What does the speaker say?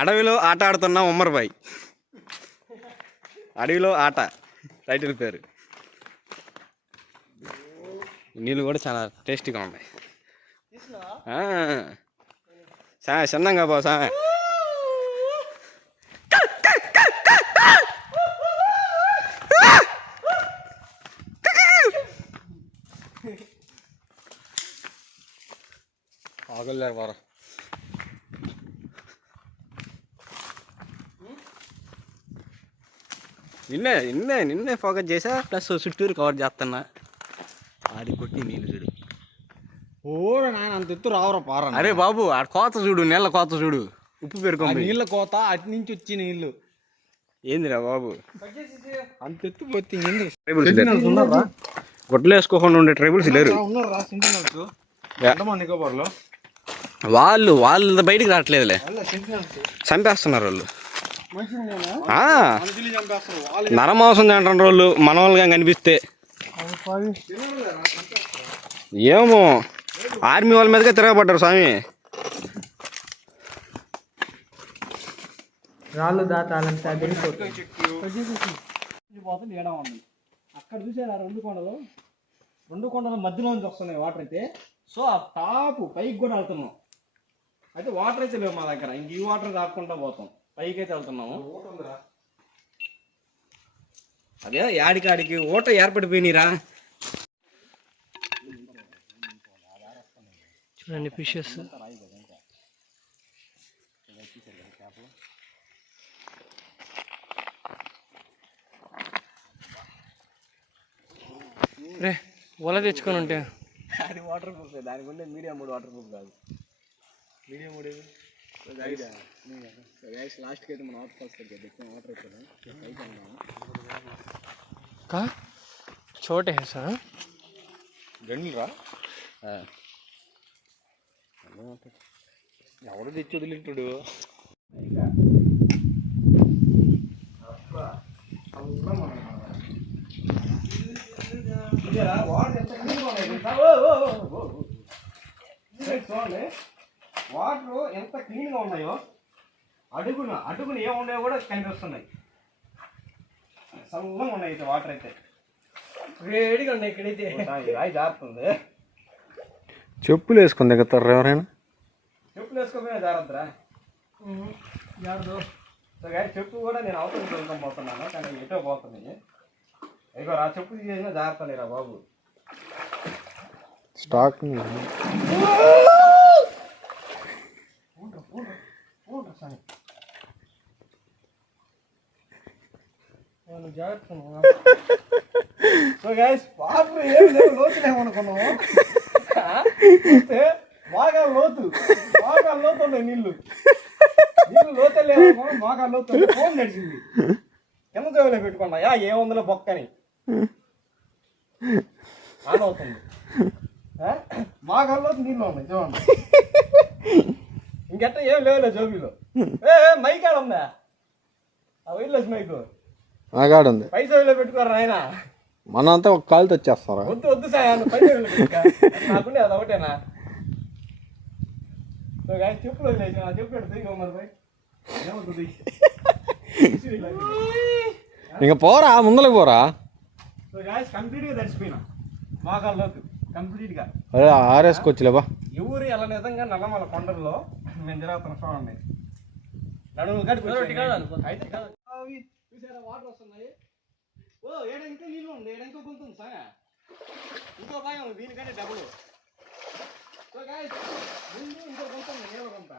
అడవిలో ఆట ఆడుతున్న ఉమ్మర్బాయ్. అడవిలో ఆట టైటిల్ పేరు. నీళ్ళు కూడా చాలా టేస్టీగా ఉన్నాయి. చిన్నంగా బా సా ఆగలేరు వారా. నిన్నే ఫోకస్ చేసా, ప్లస్ చుట్టూరు కవర్ చేస్తున్నా. ఆడి కొట్టి నీళ్ళు చూడు. ఓరా నాయన అంత ఎత్తు రావరా పారా. అరే బాబు ఆ కోత చూడు, నీళ్ళ కోత చూడు. ఉప్పు పేరుకోండి. నీళ్ళ కోత అటు నుంచి వచ్చి నీళ్ళు ఏందిరా బాబు అంత ఎత్తు పోతే గొడ్లు వేసుకోకుండా ఉండే ట్రైబుల్స్ లేరు. వాళ్ళు బయటికి రావట్లేదులే, చంపేస్తున్నారు వాళ్ళు. నరమాంసం తింటారు వాళ్ళు మన వాళ్ళుగా కనిపిస్తే. ఏమో ఆర్మీ వాళ్ళ మీదగా తిరగబడ్డారు స్వామి. రాళ్ళు దాటాలంటే అక్కడ చూసారా రెండు కొండల మధ్యలో నుంచి వస్తున్నాయి వాటర్ అయితే. సో ఆ టాపు పైకి కూడా వెళ్తున్నాం. అయితే వాటర్ అయితే లేవు మా దగ్గర. ఇంక ఈ వాటర్ దాక్కుంటా పోతాం, పైకి అయితే వెళ్తున్నాము. అదే యాడికాడికి ఓట ఏర్పడిపోయినరా. చూడండి ఫిషెస్. రే వల తెచ్చుకొని ఉంటే అది వాటర్ ప్రూఫ్. దానికి ఉండే మీడియం మూడు వాటర్ ప్రూఫ్ కాదు. మీడియం మూడు లాస్ట్కి అయితే మనం వాటర్ ఫాల్స్ దగ్గర వాటర్ అయిపోయాం. కా చోటే సార్ గండ్లు రా. ఎవరు తెచ్చి వదిలింటాడు. వాటర్ ఎంత క్లీన్గా ఉన్నాయో అడుగున ఏమున్నాయో కూడా కనిపిస్తున్నాయి. సల్లంగా ఉన్నాయి అయితే వాటర్ అయితే. వేడిగా ఉన్నాయి ఇక్కడైతే. రాయి జారుతుంది. చెప్పులు వేసుకుని దిగుతారు ఎవరైనా. చెప్పులు వేసుకోపోయినా జాగ్రత్తరా. జాగ్రత్త. చెప్పు కూడా నేను అవసరం వెళ్తాం పోతున్నాను, కానీ ఎటో పోతున్నాయి. ఇగో ఆ చెప్పు తీసేసినా జాగ్రత్త లేరా బాబు. స్టాక్ సో గైస్ వాటర్ ఏం లేవు, లోతులేమనుకున్నాము. బాగా లోతు ఉన్నాయి నీళ్ళు లోతే లేవు. బాగా లోతు ఫోన్ నడిచింది. కింద జోబులో పెట్టుకున్నా ఏముందిలో బొక్కని ఆన్ అవుతుంది. బాగా లోతు నీళ్ళు ఉన్నాయి చూడండి. ఇంకెట్ట ఏం లేవులే జోబీలో. మైక్ ఆడుందా? ఆ వైర్లెస్ మైక్ నాగాడుంది. పైసలో పెట్టుకోరా ఆయన. మనంతా ఒక కాలుతో వచ్చేస్తారా? వద్దు సార్, పైసలు నాకుండే అది ఒకటేనా. చెప్పులు వదిలేసి చెప్పు పెడుతుంది మరి పోయి ఏమవుతుంది. ఇంకా పోరా, ముందరకు పోరా. సో గాయస్ కంప్లీట్గా తడిచిపోయినా మోకాళ్ళలోకి కంప్లీట్గా. అరే ఆరేసుకోవచ్చులేబా. ఎవరు ఎలా నిజంగా నల్లమల కొండల్లో మేము తిరుగుతున్నాం చూడండి. నడుము కట్టి అయితే చూసారా వాటర్ వస్తున్నాయి. ఏడంకా నీళ్ళు ఉంది, ఏడంకా కొంటుంది సాగా. ఇంకో భాగం దీనికంటే డబ్బులు. సో గాయస్ ముందు ఇంకో కొంటుంది నీళ్ళ కొంత.